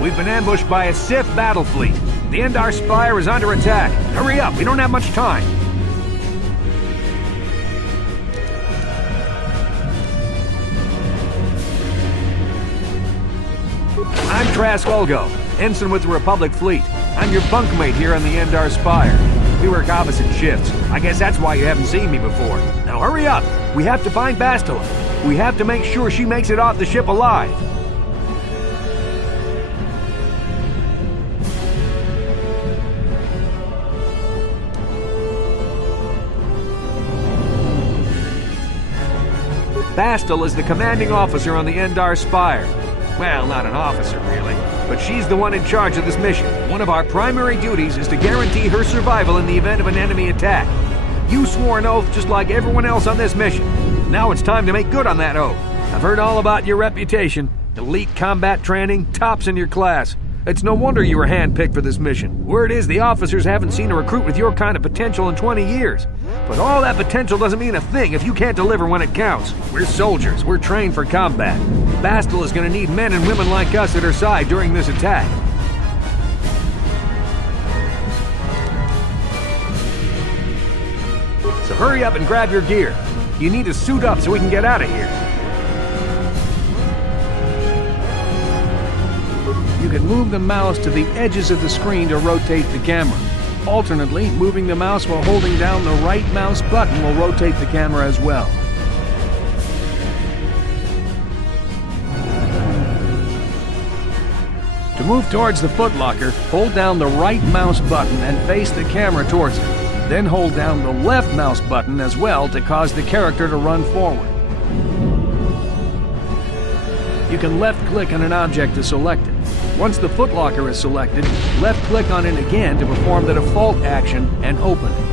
We've been ambushed by a Sith battle fleet. The Endar Spire is under attack. Hurry up, we don't have much time. I'm Trask Ulgo, ensign with the Republic fleet. I'm your bunkmate here on the Endar Spire. We work opposite shifts. I guess that's why you haven't seen me before. Now hurry up! We have to find Bastila. We have to make sure she makes it off the ship alive. Bastila is the commanding officer on the Endar Spire. Well, not an officer, really, but she's the one in charge of this mission. One of our primary duties is to guarantee her survival in the event of an enemy attack. You swore an oath just like everyone else on this mission. Now it's time to make good on that oath. I've heard all about your reputation. Elite combat training, tops in your class. It's no wonder you were handpicked for this mission. Word is the officers haven't seen a recruit with your kind of potential in 20 years. But all that potential doesn't mean a thing if you can't deliver when it counts. We're soldiers. We're trained for combat. Bastila is going to need men and women like us at her side during this attack. So hurry up and grab your gear. You need to suit up so we can get out of here. You can move the mouse to the edges of the screen to rotate the camera. Alternately, moving the mouse while holding down the right mouse button will rotate the camera as well. To move towards the footlocker, hold down the right mouse button and face the camera towards it. Then hold down the left mouse button as well to cause the character to run forward. You can left-click on an object to select it. Once the footlocker is selected, left-click on it again to perform the default action and open it.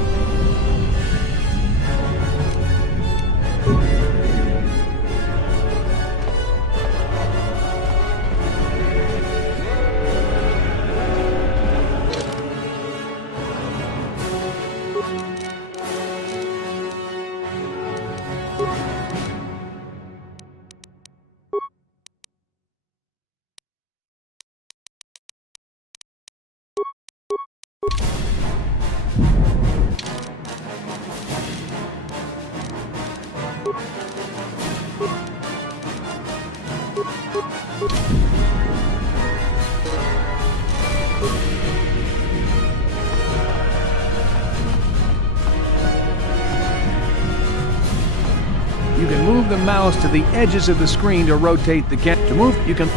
You can move the mouse to the edges of the screen to rotate the camera. To move, you can...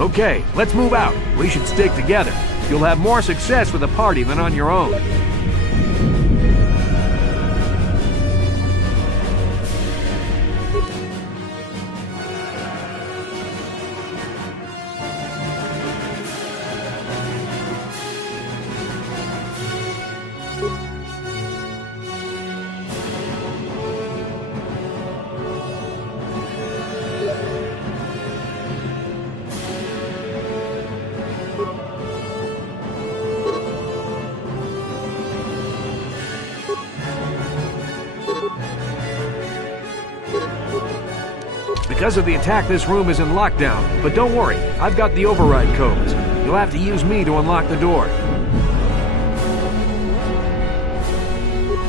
Okay, let's move out. We should stick together. You'll have more success with a party than on your own. Because of the attack, this room is in lockdown. But don't worry, I've got the override codes. You'll have to use me to unlock the door.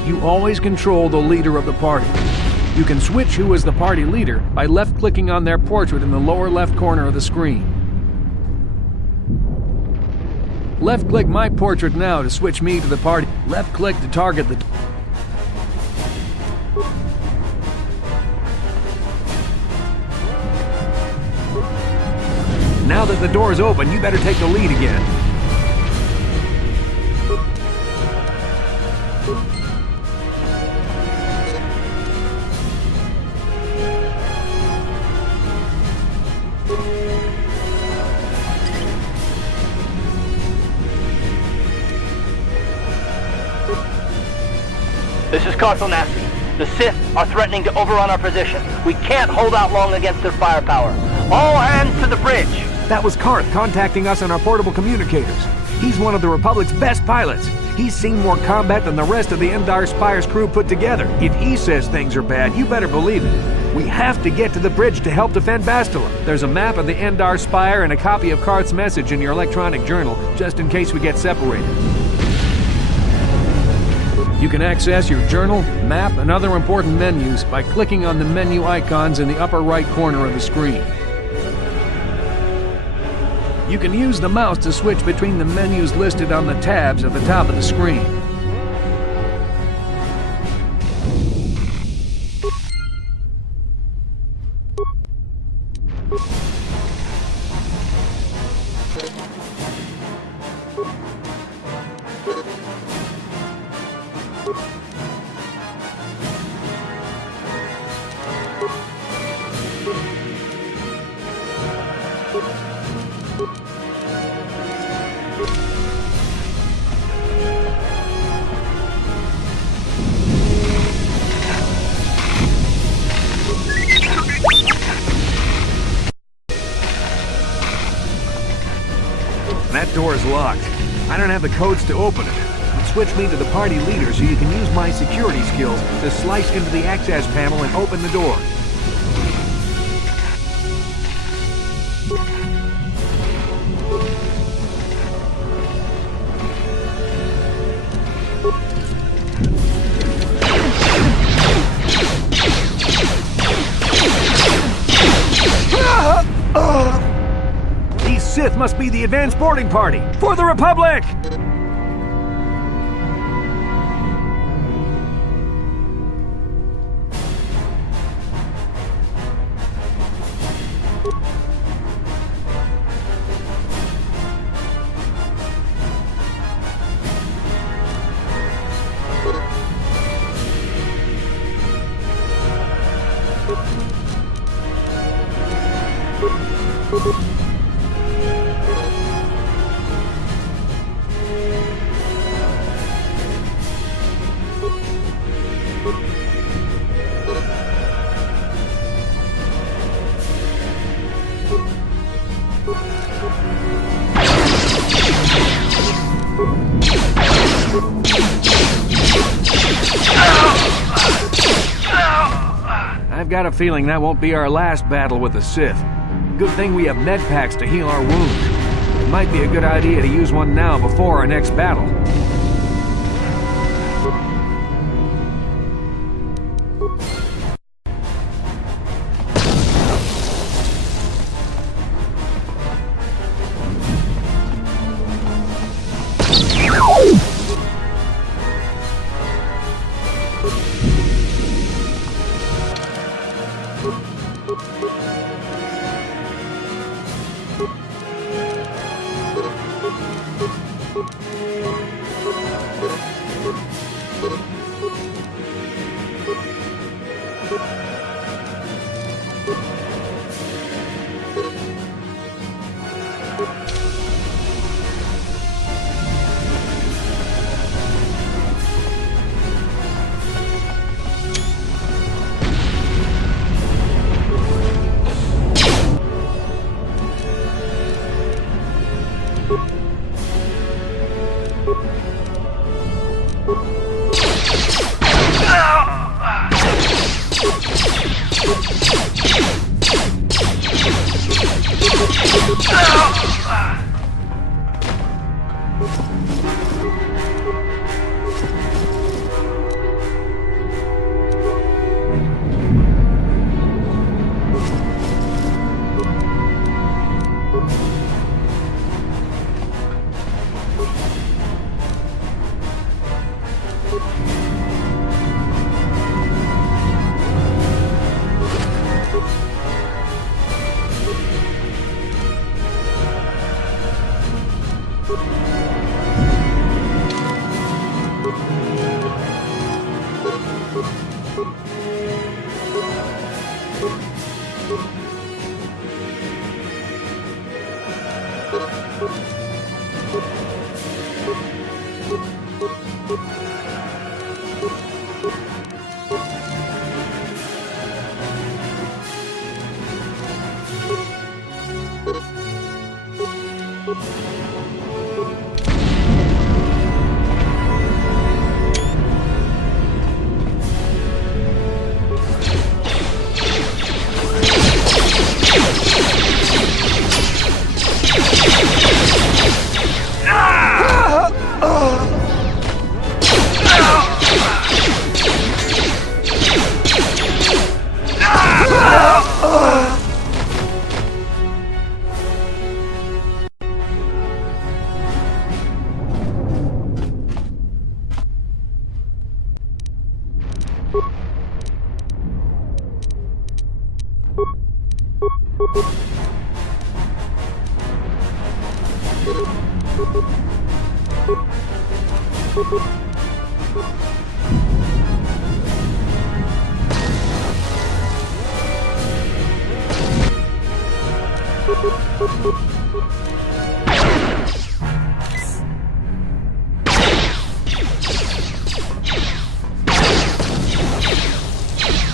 You always control the leader of the party. You can switch who is the party leader by left-clicking on their portrait in the lower left corner of the screen. Left-click my portrait now to switch me to the party. Left-click to target the... Now that the door is open, you better take the lead again. This is Carthel Nasty. The Sith are threatening to overrun our position. We can't hold out long against their firepower. All hands to the bridge! That was Karth contacting us on our portable communicators. He's one of the Republic's best pilots. He's seen more combat than the rest of the Endar Spire's crew put together. If he says things are bad, you better believe it. We have to get to the bridge to help defend Bastila. There's a map of the Endar Spire and a copy of Karth's message in your electronic journal, just in case we get separated. You can access your journal, map, and other important menus by clicking on the menu icons in the upper right corner of the screen. You can use the mouse to switch between the menus listed on the tabs at the top of the screen. door's locked. I don't have the codes to open it. Switch me to the party leader so you can use my security skills to slice into the access panel and open the door. These Sith must be the advanced boarding party for the Republic! I've got a feeling that won't be our last battle with the Sith. Good thing we have med packs to heal our wounds. It might be a good idea to use one now before our next battle.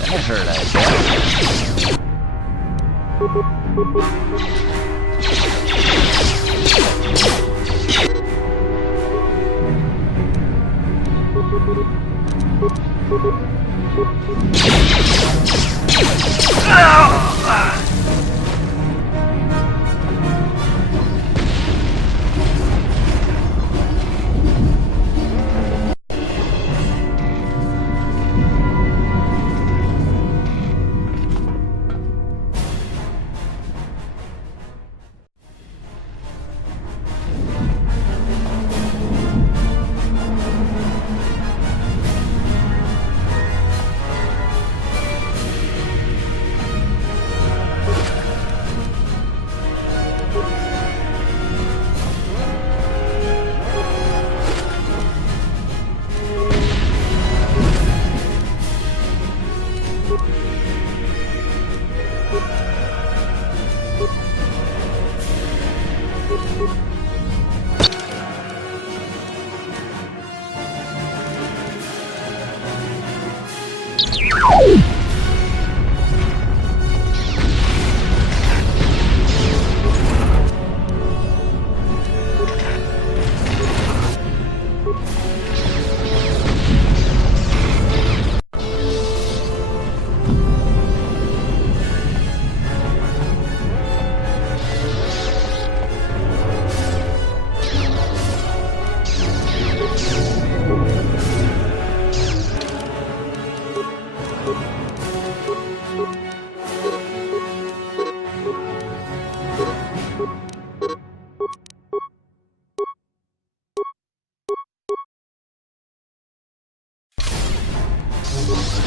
That hurt, I bet.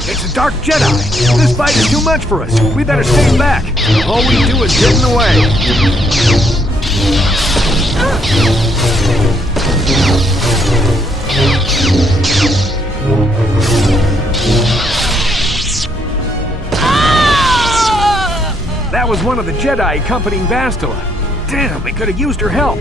It's a Dark Jedi! This fight is too much for us! We better stay back! All we do is get in the way! That was one of the Jedi accompanying Bastila. Damn, we could have used her help!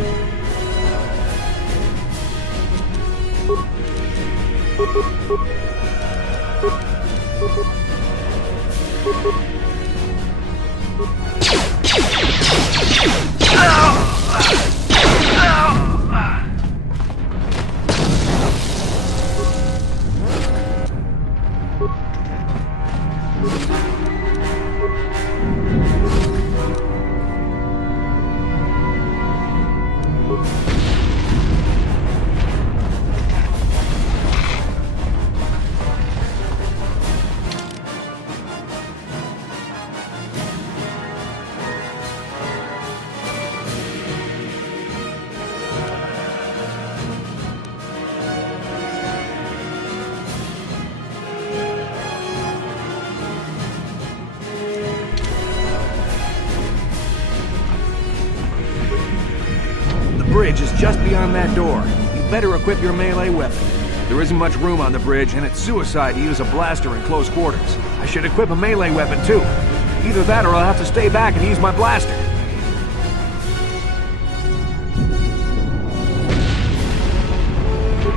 The bridge is just beyond that door. You better equip your melee weapon. There isn't much room on the bridge, and it's suicide to use a blaster in close quarters. I should equip a melee weapon, too. Either that or I'll have to stay back and use my blaster.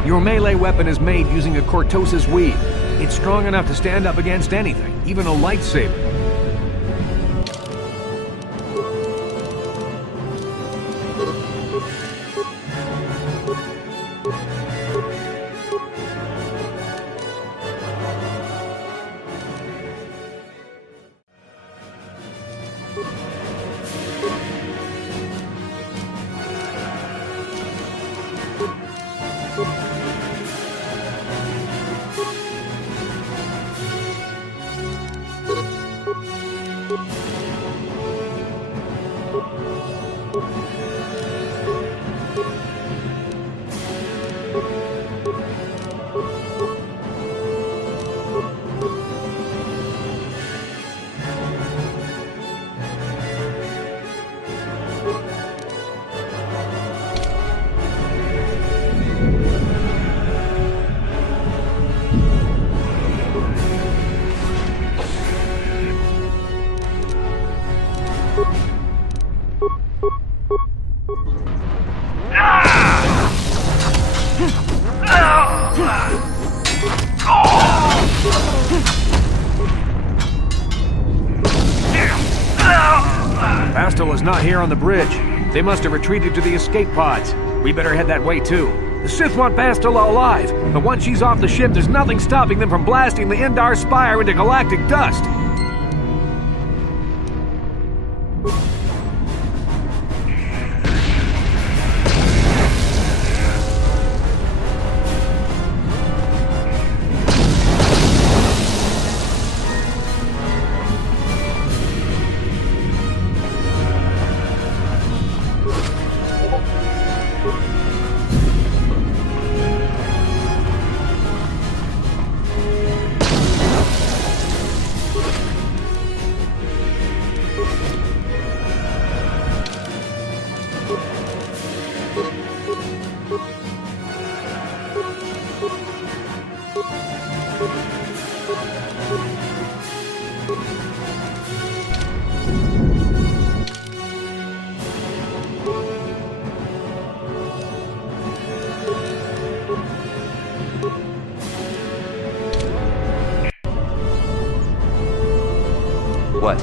Your melee weapon is made using a cortosis weave. It's strong enough to stand up against anything, even a lightsaber. Bastila's not here on the bridge. They must have retreated to the escape pods. We better head that way too. The Sith want Bastila alive, but once she's off the ship, there's nothing stopping them from blasting the Endar Spire into galactic dust. What?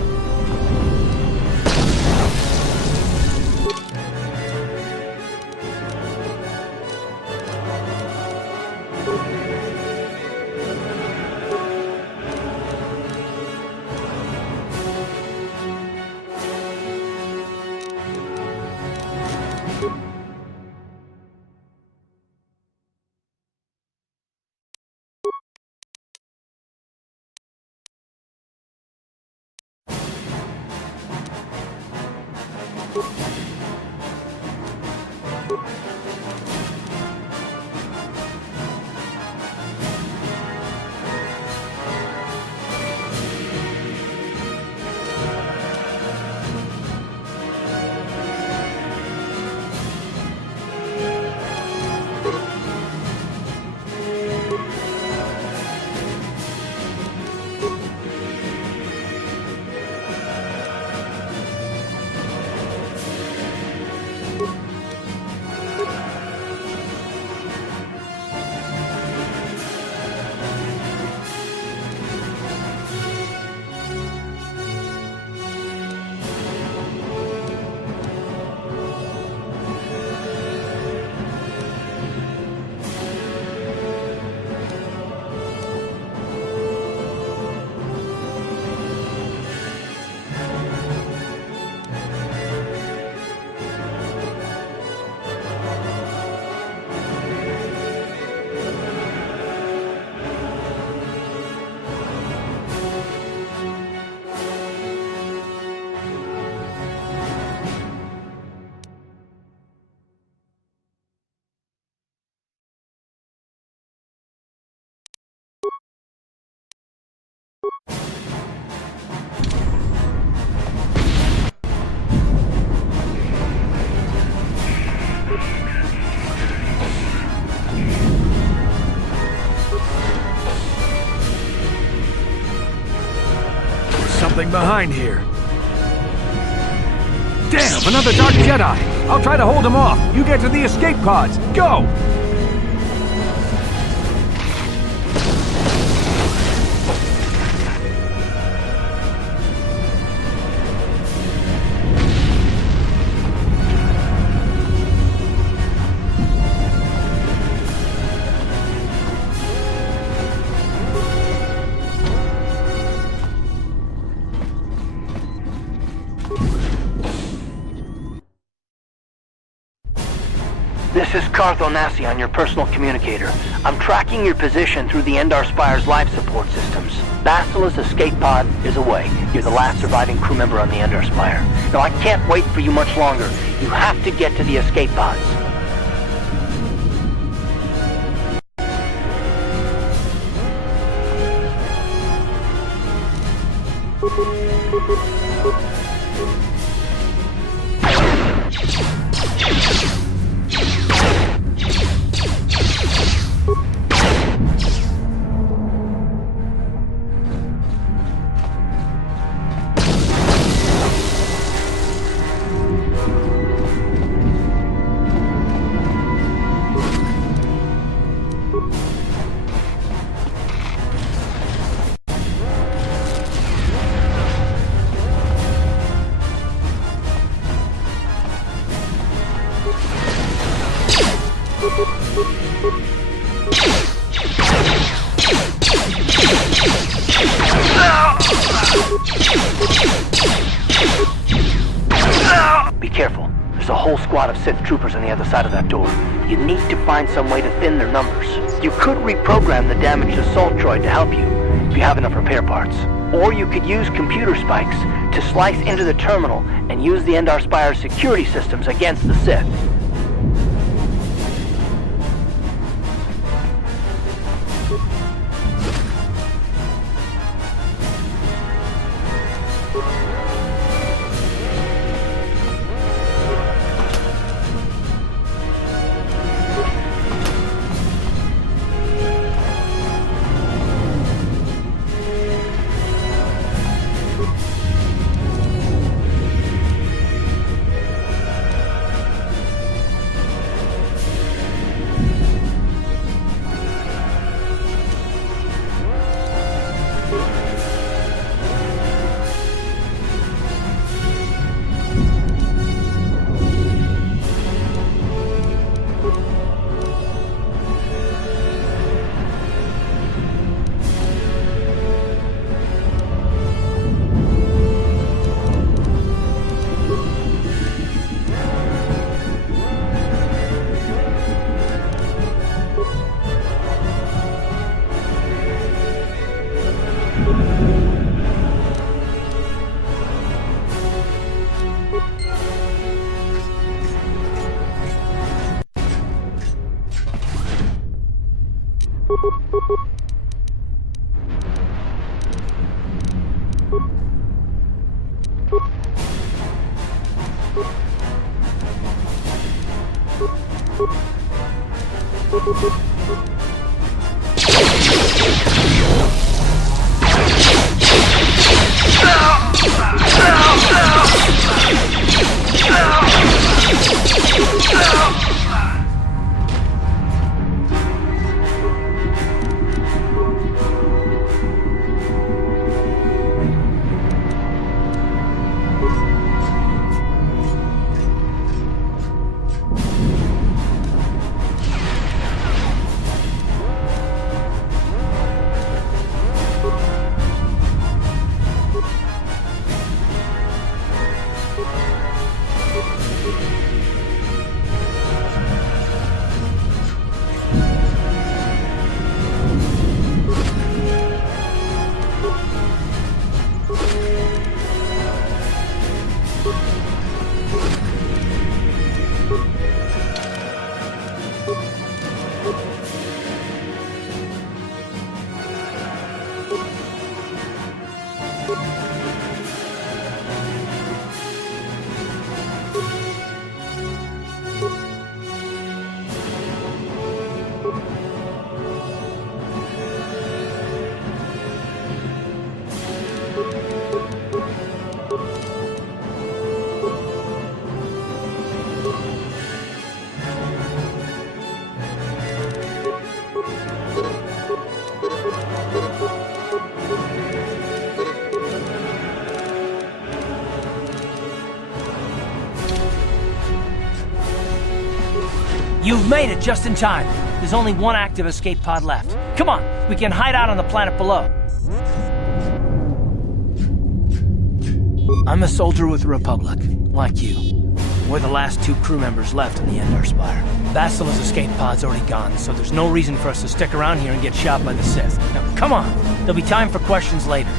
Something behind here. Damn, another Dark Jedi! I'll try to hold him off. You get to the escape pods. Go! This is Cartho Nassi on your personal communicator. I'm tracking your position through the Endar Spire's life support systems. Bastila's escape pod is away. You're the last surviving crew member on the Endar Spire. Now, I can't wait for you much longer. You have to get to the escape pods. Sith troopers on the other side of that door. You need to find some way to thin their numbers. You could reprogram the damaged assault droid to help you, if you have enough repair parts. Or you could use computer spikes to slice into the terminal and use the Endar Spire's security systems against the Sith. You've made it just in time. There's only one active escape pod left. Come on, we can hide out on the planet below. I'm a soldier with the Republic, like you. We're the last two crew members left in the Endar Spire. Basila's escape pod's already gone, so there's no reason for us to stick around here and get shot by the Sith. Now, come on. There'll be time for questions later.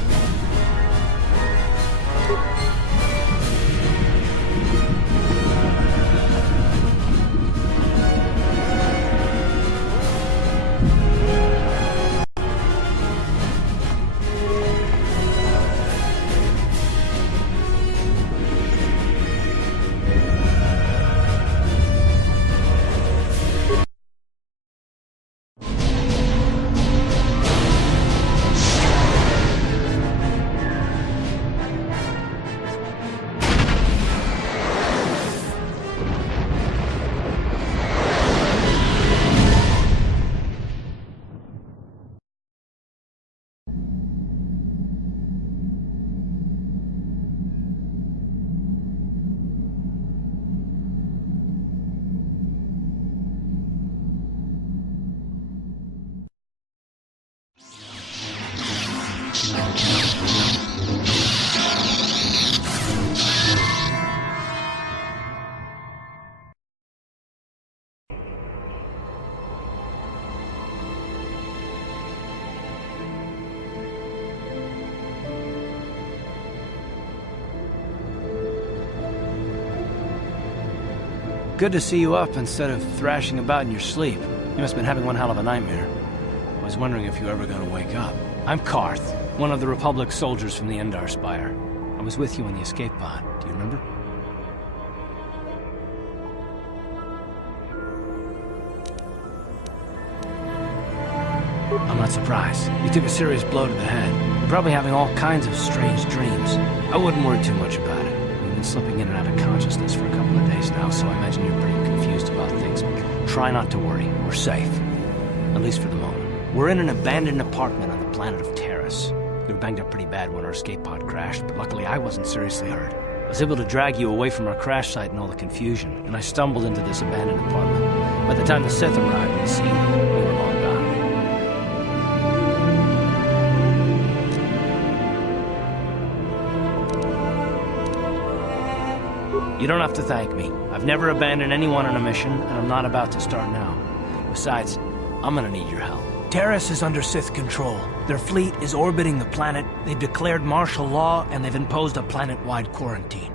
good to see you up instead of thrashing about in your sleep. You must have been having one hell of a nightmare. I was wondering if you were ever going to wake up. I'm Karth, one of the Republic soldiers from the Endar Spire. I was with you in the escape pod. Do you remember? I'm not surprised. You took a serious blow to the head. You're probably having all kinds of strange dreams. I wouldn't worry too much about it. You've been slipping in and out of consciousness for a couple of days now, so I imagine you're pretty confused about things. Try not to worry. We're safe. At least for the moment. We're in an abandoned apartment on the planet of Terrace. We were banged up pretty bad when our escape pod crashed, but luckily I wasn't seriously hurt. I was able to drag you away from our crash site and all the confusion, and I stumbled into this abandoned apartment. By the time the Sith arrived on the scene, we were long gone. You don't have to thank me. I've never abandoned anyone on a mission, and I'm not about to start now. Besides, I'm gonna need your help. Terrace is under Sith control. Their fleet is orbiting the planet, they've declared martial law, and they've imposed a planet-wide quarantine.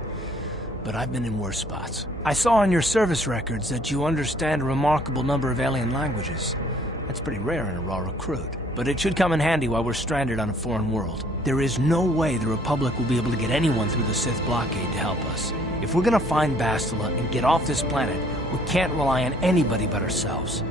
But I've been in worse spots. I saw on your service records that you understand a remarkable number of alien languages. That's pretty rare in a raw recruit. But it should come in handy while we're stranded on a foreign world. There is no way the Republic will be able to get anyone through the Sith blockade to help us. If we're gonna find Bastila and get off this planet, we can't rely on anybody but ourselves.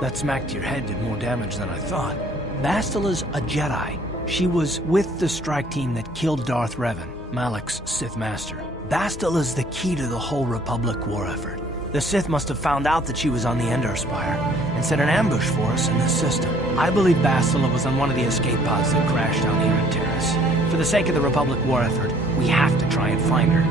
That smack to your head did more damage than I thought. Bastila's a Jedi. She was with the strike team that killed Darth Revan, Malak's Sith Master. Bastila's the key to the whole Republic war effort. The Sith must have found out that she was on the Endar Spire and set an ambush for us in this system. I believe Bastila was on one of the escape pods that crashed down here in Terrace. For the sake of the Republic war effort, we have to try and find her.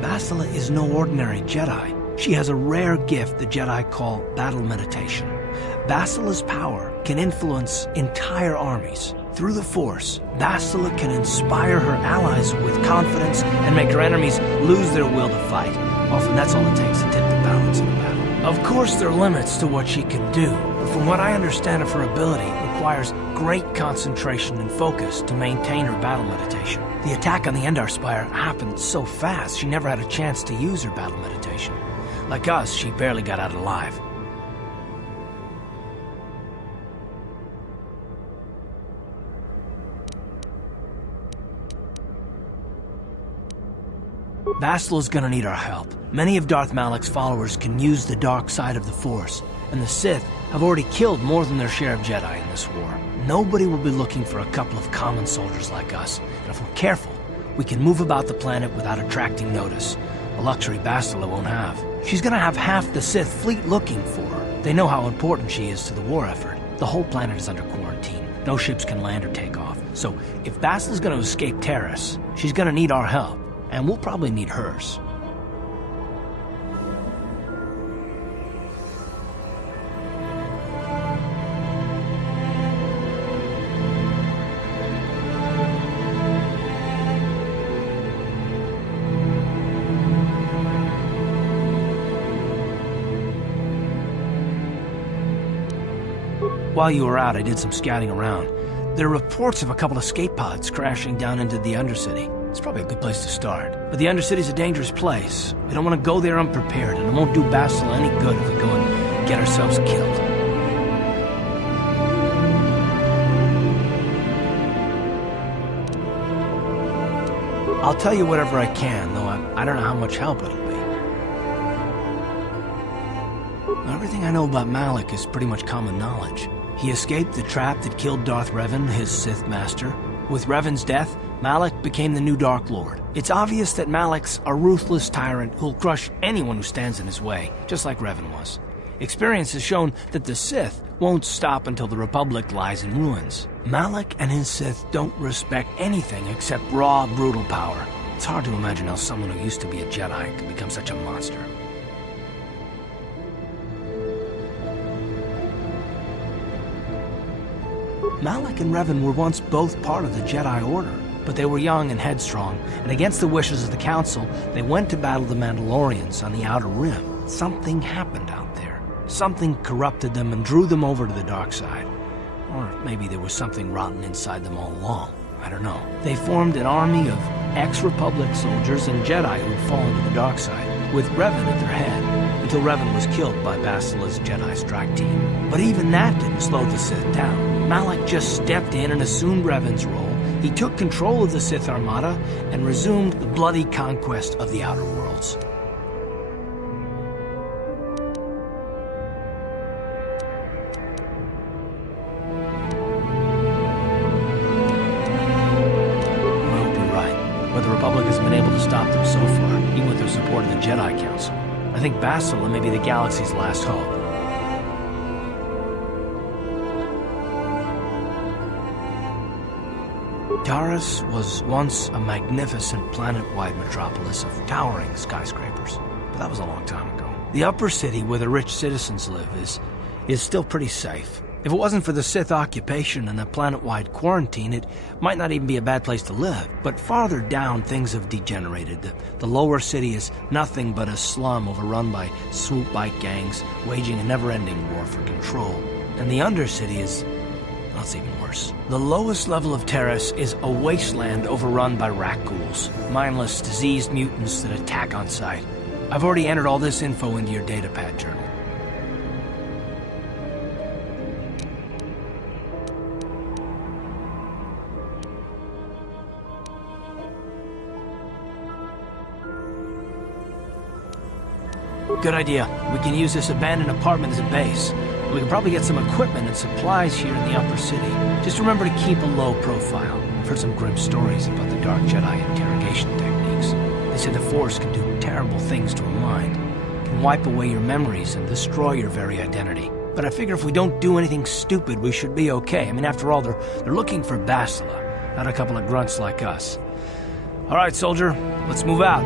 Bastila is no ordinary Jedi. She has a rare gift the Jedi call battle meditation. Bastila's power can influence entire armies. Through the Force, Bastila can inspire her allies with confidence and make her enemies lose their will to fight. Often that's all it takes to tip the balance in a battle. Of course, there are limits to what she can do, but from what I understand of her ability, it requires great concentration and focus to maintain her battle meditation. The attack on the Endar Spire happened so fast, she never had a chance to use her battle meditation. Like us, she barely got out alive. Bastila's gonna need our help. Many of Darth Malak's followers can use the dark side of the Force, and the Sith have already killed more than their share of Jedi in this war. Nobody will be looking for a couple of common soldiers like us, and if we're careful, we can move about the planet without attracting notice, a luxury Bastila won't have. She's gonna have half the Sith fleet looking for her. They know how important she is to the war effort. The whole planet is under quarantine. No ships can land or take off. So if Bastila's gonna escape Terrace, she's gonna need our help. And we'll probably need hers. While you were out, I did some scouting around. There are reports of a couple of escape pods crashing down into the Undercity. It's probably a good place to start. But the Undercity's a dangerous place. We don't want to go there unprepared, and it won't do Bastila any good if we go and get ourselves killed. I'll tell you whatever I can, though I don't know how much help it'll be. Everything I know about Malak is pretty much common knowledge. He escaped the trap that killed Darth Revan, his Sith master. With Revan's death, Malak became the new Dark Lord. It's obvious that Malak's a ruthless tyrant who'll crush anyone who stands in his way, just like Revan was. Experience has shown that the Sith won't stop until the Republic lies in ruins. Malak and his Sith don't respect anything except raw, brutal power. It's hard to imagine how someone who used to be a Jedi could become such a monster. Malak and Revan were once both part of the Jedi Order, but they were young and headstrong, and against the wishes of the Council, they went to battle the Mandalorians on the Outer Rim. Something happened out there. Something corrupted them and drew them over to the dark side. Or maybe there was something rotten inside them all along. I don't know. They formed an army of ex-Republic soldiers and Jedi who'd fallen to the dark side, with Revan at their head, until Revan was killed by Basila's Jedi strike team. But even that didn't slow the Sith down. Malak just stepped in and assumed Revan's role. He took control of the Sith Armada and resumed the bloody conquest of the Outer Worlds. Stop them so far, even with their support of the Jedi Council. I think Basila may be the galaxy's last hope. Taris was once a magnificent planet-wide metropolis of towering skyscrapers, but that was a long time ago. The upper city where the rich citizens live is still pretty safe. If it wasn't for the Sith occupation and the planet-wide quarantine, it might not even be a bad place to live. But farther down, things have degenerated. The lower city is nothing but a slum overrun by swoop bike gangs, waging a never-ending war for control. And the undercity is... well, it's even worse. The lowest level of Terrace is a wasteland overrun by rat ghouls, mindless, diseased mutants that attack on sight. I've already entered all this info into your datapad journal. Good idea. We can use this abandoned apartment as a base. We can probably get some equipment and supplies here in the upper city. Just remember to keep a low profile. I've heard some grim stories about the Dark Jedi interrogation techniques. They say the Force can do terrible things to a mind. It can wipe away your memories and destroy your very identity. But I figure if we don't do anything stupid, we should be okay. I mean, after all, they're looking for Basila, not a couple of grunts like us. All right, soldier, let's move out.